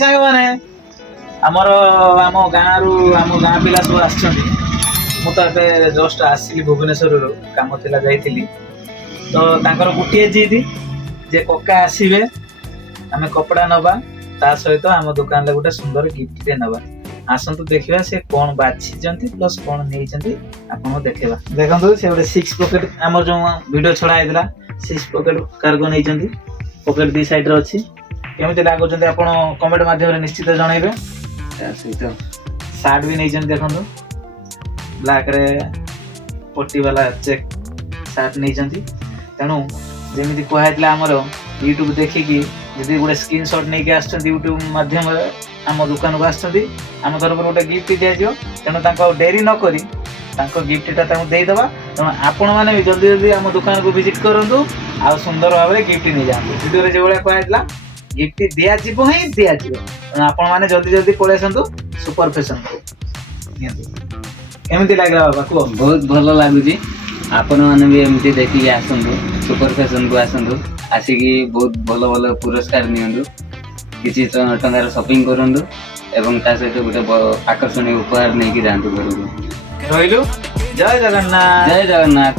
ସାଙ୍ଗ ମାନେ ଆମର ଆମ ଗାଁରୁ ଆମ ଗାଁ ପିଲା ସବୁ ଆସିଛନ୍ତି। ମୁଁ ତ ଏବେ ଜଷ୍ଟ ଆସିଲି ଭୁବନେଶ୍ୱରରୁ, କାମ ଥିଲା ଯାଇଥିଲି। ତ ତାଙ୍କର ଗୋଟିଏ ଜିଦ୍ ଯେ କକା ଆସିବେ, ଆମେ କପଡ଼ା ନବା, ତା ସହିତ ଆମ ଦୋକାନରେ ଗୋଟେ ସୁନ୍ଦର ଗିଫ୍ଟଟେ ନବା। ଆସନ୍ତୁ ଦେଖିବା ସେ କଣ ବାଛିଛନ୍ତି ପ୍ଲସ୍ କଣ ନେଇଛନ୍ତି ଆପଣଙ୍କୁ ଦେଖେଇବା। ଦେଖନ୍ତୁ ସେ ଗୋଟେ 6 ପକେଟ, ଆମର ଯୋଉ ଭିଡିଓ ଛଡା ହେଇଥିଲା 6 ପକେଟ କାର୍ଗୋ ନେଇଛନ୍ତି। ପକେଟ ଦି ସାଇଡରେ ଅଛି। କେମିତି ଲାଗୁଛନ୍ତି ଆପଣ କମେଣ୍ଟ ମାଧ୍ୟମରେ ନିଶ୍ଚିତ ଜଣାଇବେ। ତା ସହିତ ସାର୍ଟ ବି ନେଇଛନ୍ତି, ଦେଖନ୍ତୁ ବ୍ଲାକ୍ ରେ ପଟି ବାଲା ଚେକ୍ ସାର୍ଟ ନେଇଛନ୍ତି। ତେଣୁ ଯେମିତି କୁହାଯାଇଥିଲା ଆମର ୟୁଟ୍ୟୁବ ଦେଖିକି ଯଦି ଗୋଟେ ସ୍କ୍ରିନ୍ ସଟ୍ ନେଇକି ଆସିଛନ୍ତି ୟୁଟ୍ୟୁବ ମାଧ୍ୟମରେ ଆମ ଦୋକାନକୁ ଆସିଛନ୍ତି, ଆମ ତରଫରୁ ଗୋଟେ ଗିଫ୍ଟ ଦିଆଯିବ। ତେଣୁ ତାଙ୍କୁ ଆଉ ଡେରି ନ କରି ତାଙ୍କ ଗିଫ୍ଟଟା ତାଙ୍କୁ ଦେଇଦେବା। ତେଣୁ ଆପଣମାନେ ବି ଜଲ୍ଦି ଜଲ୍ଦି ଆମ ଦୋକାନକୁ ଭିଜିଟ୍ କରନ୍ତୁ ଆଉ ସୁନ୍ଦର ଭାବରେ ଗିଫ୍ଟ ନେଇଯାଆନ୍ତୁ। ଭିଡ଼ିଓରେ ଯେଉଁଭଳିଆ କୁହାଯାଇଥିଲା ଗିଫ୍ଟ ଦିଆଯିବ ହିଁ ଦିଆଯିବ। ତେଣୁ ଆପଣମାନେ ଜଲ୍ଦି ଜଲ୍ଦି ପଳେଇ ଆସନ୍ତୁ ସୁପର ଫ୍ୟାସନକୁ। ନିଅନ୍ତୁ, କେମିତି ଲାଗିଲା ବାବା କୁହ? ବହୁତ ଭଲ ଲାଗୁଛି। ଆପଣମାନେ ବି ଏମିତି ଦେଖିକି ଆସନ୍ତୁ, ସୁପର ଫ୍ୟାସନକୁ ଆସନ୍ତୁ। ଆସିକି ବହୁତ ଭଲ ଭଲ ପୁରସ୍କାର ନିଅନ୍ତୁ, କିଛି ଟଙ୍କାର ସପିଂ କରନ୍ତୁ ଏବଂ ତା ସହିତ ଗୋଟେ ଆକର୍ଷଣୀୟ ଉପହାର ନେଇକି ଯାଆନ୍ତୁ ଘରକୁ। ରହିଲୁ, ଜୟ ଜଗନ୍ନାଥ। ଜୟ ଜଗନ୍ନାଥ।